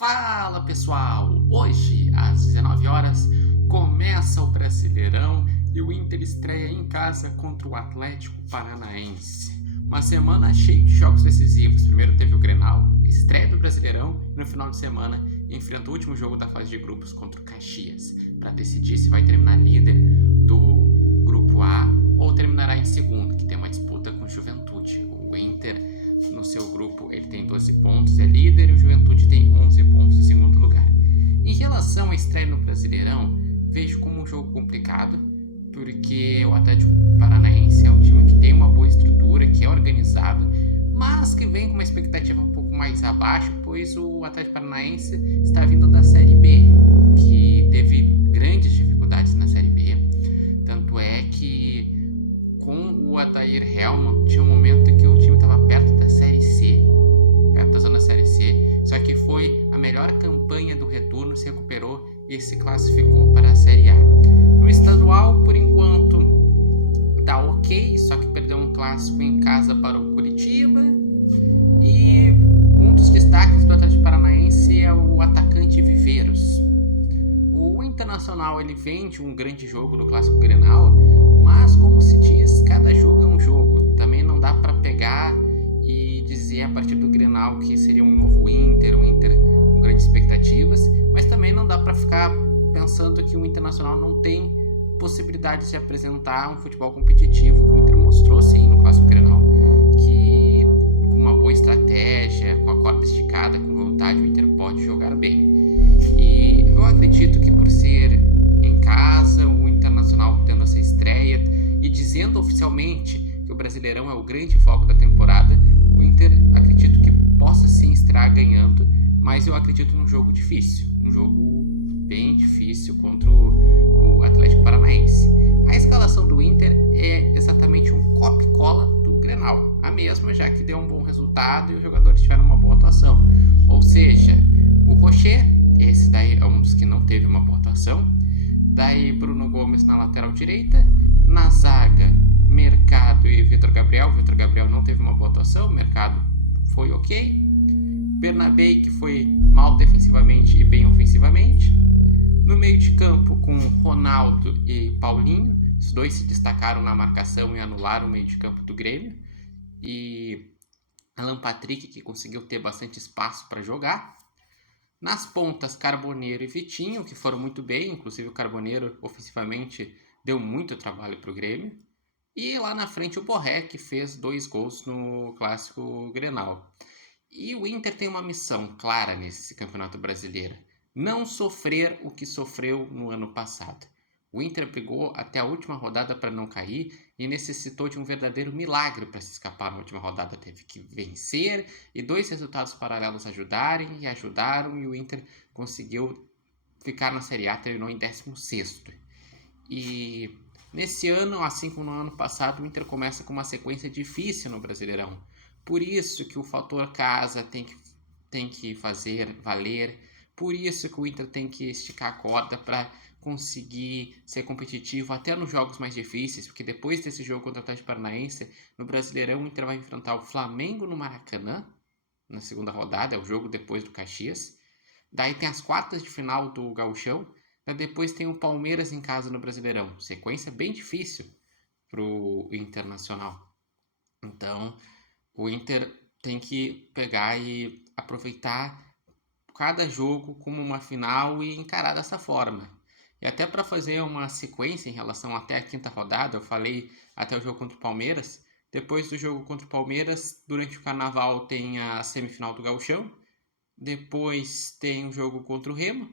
Fala pessoal! Hoje, às 19 horas, começa o Brasileirão e o Inter estreia em casa contra o Atlético Paranaense. Uma semana cheia de jogos decisivos. Primeiro teve o Grenal, estreia do Brasileirão, e no final de semana enfrenta o último jogo da fase de grupos contra o Caxias, para decidir se vai terminar líder do Grupo A ou terminará em segundo, que tem uma disputa com o Juventude. O Inter, no seu grupo, ele tem 12 pontos, é líder, e o Juventude tem 11 pontos em segundo lugar. Em relação à estreia no Brasileirão, vejo como um jogo complicado, porque o Atlético Paranaense é um time que tem uma boa estrutura, que é organizado, mas que vem com uma expectativa um pouco mais abaixo, pois o Atlético Paranaense está vindo da Série B, que teve grandes dificuldades na Série B. Tanto é que com o Adair Helman tinha um momento que o time estava perto da Série C, perto da zona Série C, só que foi a melhor campanha do retorno, se recuperou e se classificou para a Série A. No estadual, por enquanto, tá ok, só que perdeu um clássico em casa para o Curitiba. E um dos destaques do Atlético Paranaense é o atacante Viveiros. O Internacional, ele vem de um grande jogo no Clássico Grenal, mas como se diz, cada jogo é um jogo. Também não dá para pegar e dizer a partir do Grenal que seria um novo Inter, um Inter com grandes expectativas, mas também não dá para ficar pensando que o Internacional não tem possibilidade de apresentar um futebol competitivo, que o Inter mostrou sim no Clássico Grenal, que com uma boa estratégia, com a corda esticada, com vontade, o Inter pode jogar bem. E eu acredito que por ser em casa, o Internacional tendo essa estreia e dizendo oficialmente que o Brasileirão é o grande foco da temporada, o Inter acredito que possa sim estrear ganhando, mas eu acredito num jogo difícil, um jogo bem difícil contra o Atlético Paranaense. A escalação do Inter é exatamente um copia-cola do Grenal, a mesma, já que deu um bom resultado e os jogadores tiveram uma boa atuação. Ou seja, o Rocher, esse daí é um dos que não teve uma boa atuação. Daí Bruno Gomes na lateral direita, na zaga Mercado e Vitor Gabriel. O Vitor Gabriel não teve uma boa atuação, o Mercado foi ok. Bernabei, que foi mal defensivamente e bem ofensivamente. No meio de campo com Ronaldo e Paulinho, os dois se destacaram na marcação e anularam o meio de campo do Grêmio. E Alan Patrick, que conseguiu ter bastante espaço para jogar. Nas pontas, Carboneiro e Vitinho, que foram muito bem, inclusive o Carboneiro ofensivamente deu muito trabalho para o Grêmio. E lá na frente o Borré, que fez 2 gols no Clássico Grenal. E o Inter tem uma missão clara nesse Campeonato Brasileiro: não sofrer o que sofreu no ano passado. O Inter brigou até a última rodada para não cair e necessitou de um verdadeiro milagre para se escapar na última rodada. Teve que vencer e 2 resultados paralelos ajudaram, e o Inter conseguiu ficar na Série A, terminou em 16º. E nesse ano, assim como no ano passado, o Inter começa com uma sequência difícil no Brasileirão. Por isso que o fator casa tem que fazer valer. Por isso que o Inter tem que esticar a corda para conseguir ser competitivo até nos jogos mais difíceis, porque depois desse jogo contra o Atlético Paranaense, no Brasileirão, o Inter vai enfrentar o Flamengo no Maracanã, na segunda rodada, é o jogo depois do Caxias. Daí tem as quartas de final do Gauchão, depois tem o Palmeiras em casa no Brasileirão. Sequência bem difícil para o Internacional. Então, o Inter tem que pegar e aproveitar cada jogo como uma final e encarar dessa forma. E até para fazer uma sequência em relação até a quinta rodada, eu falei até o jogo contra o Palmeiras. Depois do jogo contra o Palmeiras, durante o Carnaval tem a semifinal do Gauchão. Depois tem o jogo contra o Remo.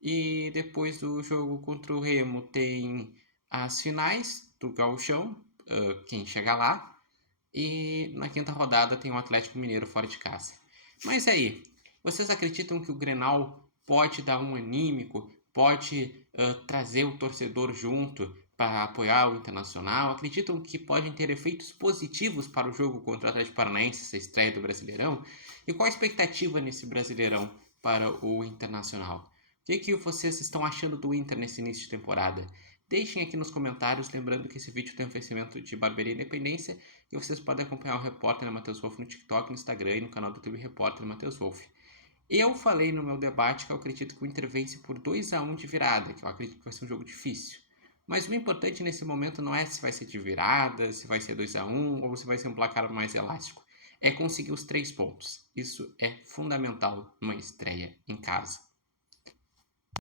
E depois do jogo contra o Remo tem as finais do Gauchão, quem chega lá. E na quinta rodada tem o Atlético Mineiro fora de casa. Mas aí, vocês acreditam que o Grenal pode dar um anímico, pode trazer o torcedor junto para apoiar o Internacional? Acreditam que podem ter efeitos positivos para o jogo contra o Atlético Paranaense, essa estreia do Brasileirão? E qual a expectativa nesse Brasileirão para o Internacional? O que vocês estão achando do Inter nesse início de temporada? Deixem aqui nos comentários, lembrando que esse vídeo tem oferecimento de Barbearia Independência e vocês podem acompanhar o Repórter Matheus Wolff no TikTok, no Instagram e no canal do YouTube Repórter Matheus Wolff. Eu falei no meu debate que eu acredito que o Inter vence por 2-1 de virada, que eu acredito que vai ser um jogo difícil. Mas o importante nesse momento não é se vai ser de virada, se vai ser 2-1 ou se vai ser um placar mais elástico. É conseguir os 3 pontos. Isso é fundamental numa estreia em casa.